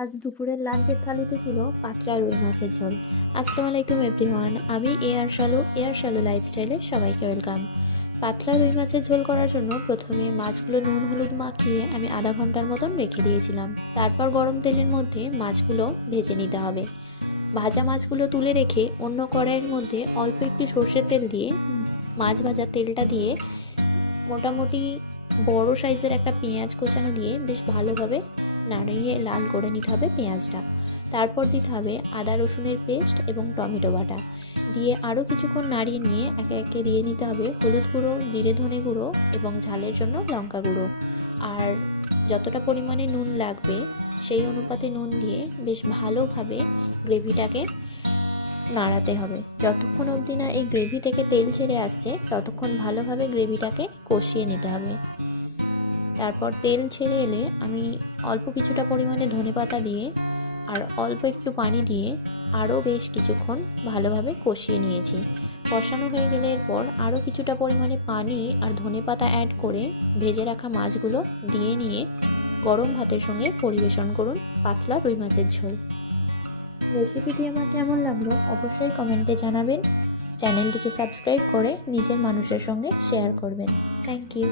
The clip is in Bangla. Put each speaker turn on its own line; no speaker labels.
আজ দুপুরের লাঞ্চের থালিতে ছিল পাতলা রুই মাছের ঝোল। আসসালামু আলাইকুম, এভরিওয়ান। আমি এয়ার শালু এয়ার শালু লাইফস্টাইলে সবাইকে ওয়েলকাম পাতলা রুই মাছের ঝোল করার জন্য প্রথমে মাছগুলো নুন হলুদ মাখিয়ে আমি আধা ঘণ্টার মতন রেখে দিয়েছিলাম। তারপর গরম তেলের মধ্যে মাছগুলো ভেজে নিতে হবে। ভাজা মাছগুলো তুলে রেখে অন্য কড়াইয়ের মধ্যে অল্প একটু সর্ষের তেল দিয়ে, মাছ ভাজা তেলটা দিয়ে মোটামুটি বড় সাইজের একটা পেঁয়াজ কোচানো দিয়ে বেশ ভালোভাবে নাড়িয়ে লাল করে নিতে হবে পেঁয়াজটা। তারপর দিতে হবে আদা রসুনের পেস্ট এবং টমেটো বাটা। দিয়ে আরও কিছুক্ষণ নাড়িয়ে নিয়ে একে একে দিয়ে নিতে হবে হলুদ গুঁড়ো, জিরে ধনে গুঁড়ো এবং ঝালের জন্য লঙ্কা গুঁড়ো। আর যতটা পরিমাণে নুন লাগবে সেই অনুপাতে নুন দিয়ে বেশ ভালোভাবে গ্রেভিটাকে নাড়াতে হবে। যতক্ষণ অবধি না এই গ্রেভি থেকে তেল ছেড়ে আসছে, ততক্ষণ ভালোভাবে গ্রেভিটাকে কষিয়ে নিতে হবে। তারপর তেল ছেড়ে এলে আমি অল্প কিছুটা পরিমাণে ধনেপাতা দিয়ে আর অল্প একটু পানি দিয়ে আরও বেশ কিছুক্ষণ ভালোভাবে কষিয়ে নিয়েছি। কষানো হয়ে গেলে এরপর আরও কিছুটা পরিমাণে পানি আর ধনেপাতা অ্যাড করে ভেজে রাখা মাছগুলো দিয়ে নিয়ে গরম ভাতের সঙ্গে পরিবেশন করুন পাতলা রুই মাছের ঝোল। রেসিপিটি আমার কেমন লাগল অবশ্যই কমেন্টে জানাবেন। চ্যানেলটিকে সাবস্ক্রাইব করে নিজের মানুষের সঙ্গে শেয়ার করবেন। Thank you.